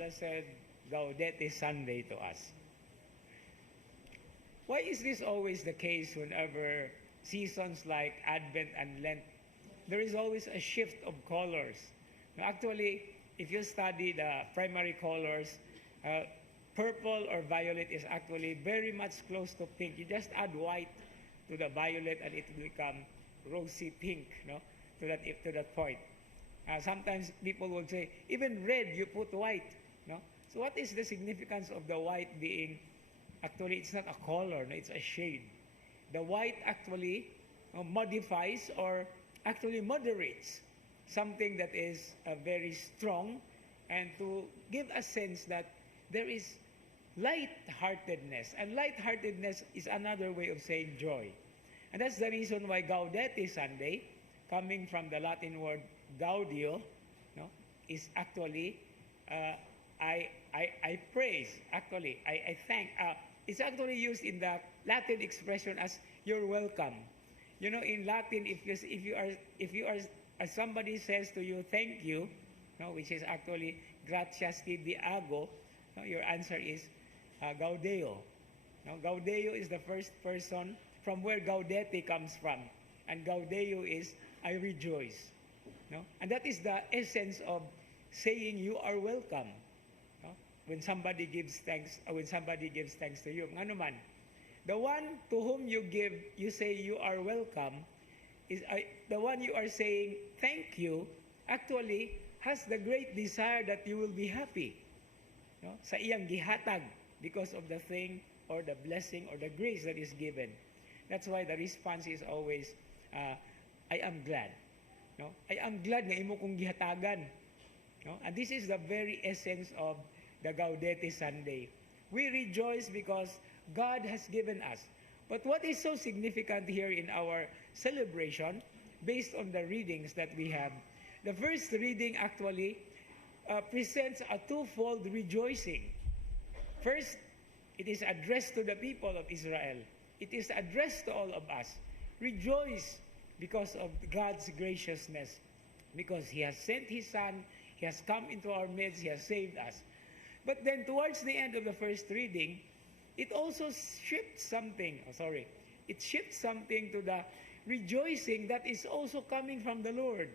blessed Gaudete Sunday to us. Why is this always the case whenever seasons like Advent and Lent? There is always a shift of colors. Now, actually, if you study the primary colors, purple or violet is actually very much close to pink. You just add white to the violet and it will become rosy pink, no? To that point. Sometimes people will say, even red, you put white, no? So what is the significance of the white being, actually it's not a color, no? It's a shade. The white actually modifies or actually moderates something that is very strong, and to give a sense that there is light-heartedness. And light-heartedness is another way of saying joy. And that's the reason why Gaudete Sunday, coming from the Latin word gaudio, no, is actually, I praise, actually, I thank. It's actually used in the Latin expression as you're welcome. You know, in Latin, if somebody says to you, thank you, no, which is actually gratias tibi ago, no, your answer is gaudeo. No, gaudeo is the first person from where gaudete comes from. And gaudeo is I rejoice. No? And that is the essence of saying you are welcome. No? When somebody gives thanks to you. Ano man, the one to whom you say you are welcome, is the one you are saying thank you, actually has the great desire that you will be happy, no? Sa iyang gihatag, because of the thing or the blessing or the grace that is given. That's why the response is always, I am glad. No? I am glad nga imo kong gihatagan. No? And this is the very essence of the Gaudete Sunday. We rejoice because God has given us. But what is so significant here in our celebration, based on the readings that we have, the first reading actually presents a twofold rejoicing. First, it is addressed to the people of Israel. It is addressed to all of us. Rejoice because of God's graciousness, because He has sent His Son, He has come into our midst, He has saved us. But then towards the end of the first reading, it also shifts something, it shifts something to the rejoicing that is also coming from the Lord.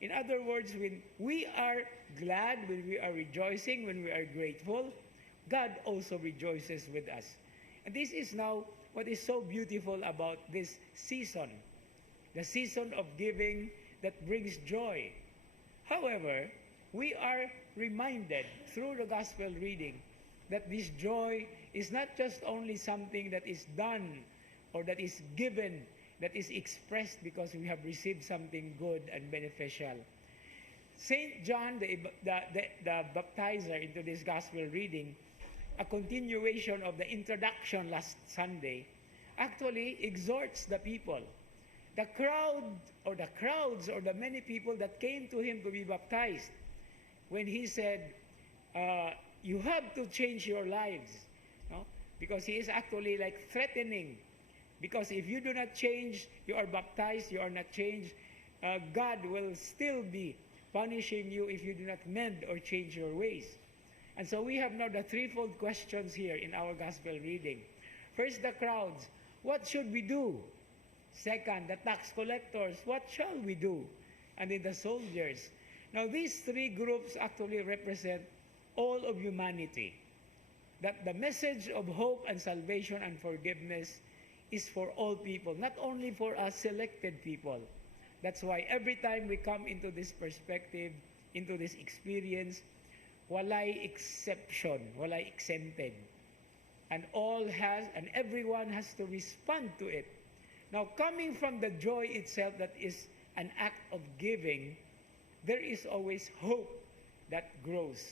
In other words, when we are glad, when we are rejoicing, when we are grateful, God also rejoices with us. And this is now what is so beautiful about this season, the season of giving that brings joy. However, we are reminded through the gospel reading that this joy is not just only something that is done or that is given, that is expressed because we have received something good and beneficial. St. John, the baptizer into this gospel reading, a continuation of the introduction last Sunday, actually exhorts the people. The crowds or the many people that came to him to be baptized, when he said, you have to change your lives, no? Because he is actually like threatening, because if you do not change, you are baptized, you are not changed, God will still be punishing you if you do not mend or change your ways. And so we have now the threefold questions here in our gospel reading. First, the crowds, what should we do? Second, the tax collectors, what shall we do? And then the soldiers. Now these three groups actually represent all of humanity. That the message of hope and salvation and forgiveness is for all people, not only for us selected people. That's why every time we come into this perspective, into this experience, walay exception, walay exempted. And everyone has to respond to it. Now, coming from the joy itself that is an act of giving, there is always hope that grows.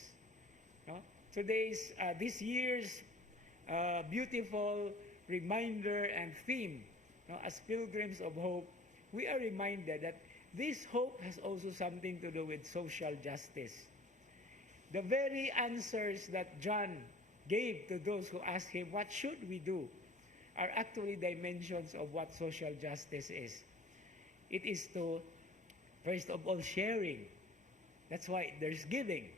No? This year's beautiful reminder and theme, no, as pilgrims of hope, we are reminded that this hope has also something to do with social justice. The very answers that John gave to those who asked him, what should we do, are actually dimensions of what social justice is. It is to, first of all, sharing. That's why there's giving.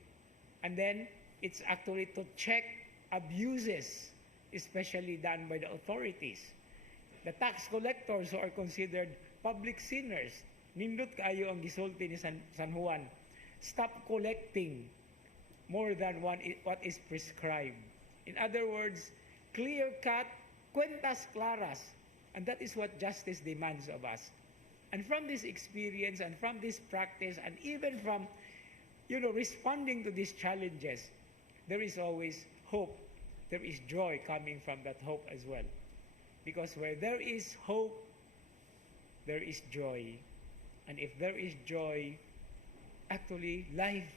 And then It's actually to check abuses, especially done by the authorities. The tax collectors who are considered public sinners, nindot kaayo ang gisulti ni San Juan, stop collecting more than what is prescribed. In other words, clear-cut, cuentas claras. And that is what justice demands of us. And from this experience and from this practice and even from, responding to these challenges, there is always hope. There is joy coming from that hope as well. Because where there is hope, there is joy. And if there is joy, actually, life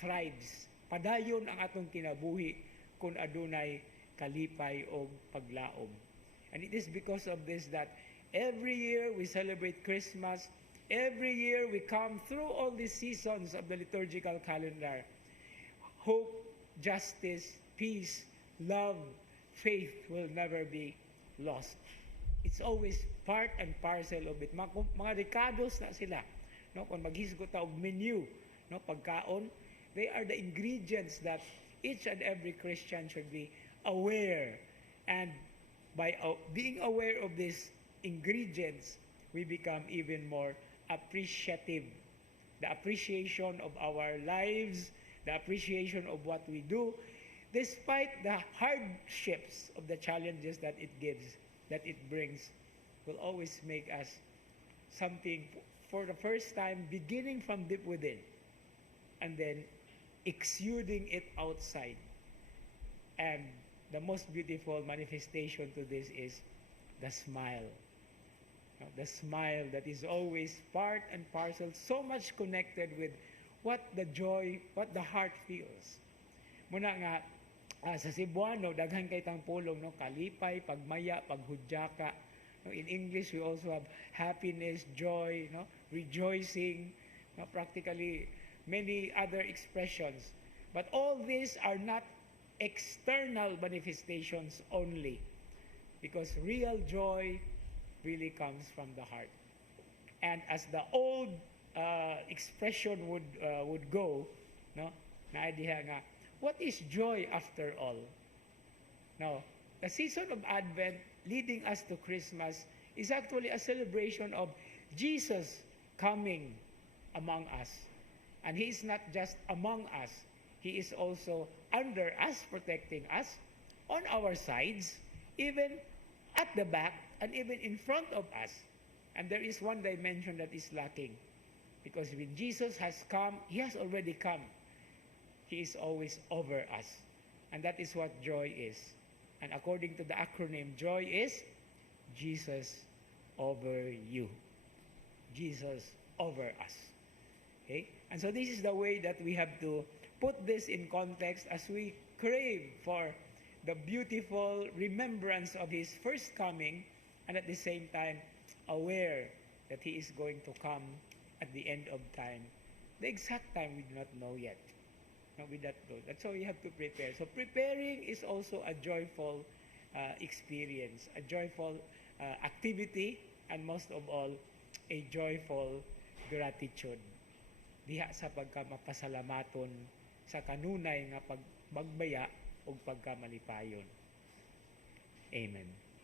thrives. Padayon ang atong kinabuhi kung adunay kalipay o paglaom. And it is because of this that every year we celebrate Christmas. Every year we come through all these seasons of the liturgical calendar. Hope, justice, peace, love, faith will never be lost. It's always part and parcel of it. Mga dekados na sila. No? Kung maghisgot ta og menu, no? Pagkaon, they are the ingredients that each and every Christian should be aware. And by being aware of these ingredients, we become even more appreciative. The appreciation of our lives, the appreciation of what we do, despite the hardships of the challenges that it gives, that it brings, will always make us something for the first time, beginning from deep within, and then exuding it outside. And the most beautiful manifestation to this is the smile. The smile that is always part and parcel, so much connected with what the joy, what the heart feels. Muna nga, sa Cebuano, daghan kay tang pulong, no? Kalipay, pagmaya, paghudyaka. No? In English, we also have happiness, joy, no? Rejoicing, no? Practically many other expressions. But all these are not external manifestations only, because real joy really comes from the heart. And as the old expression would go, no? Na idea nga, what is joy after all? Now, the season of Advent leading us to Christmas is actually a celebration of Jesus coming among us. And He is not just among us, He is also under us, protecting us, on our sides, even at the back, and even in front of us. And there is one dimension that is lacking. Because when Jesus has come, He has already come. He is always over us. And that is what joy is. And according to the acronym, joy is Jesus over you. Jesus over us. Okay? And so this is the way that we have to put this in context as we crave for the beautiful remembrance of His first coming, and at the same time aware that He is going to come at the end of time. The exact time we do not know yet. No, with that goal. That's why we have to prepare. So preparing is also a joyful experience, a joyful activity, and most of all, a joyful gratitude. Diha sa pagkamapasalamaton sa kanunay nga pagbagbaya o pagkamalipayon. Amen.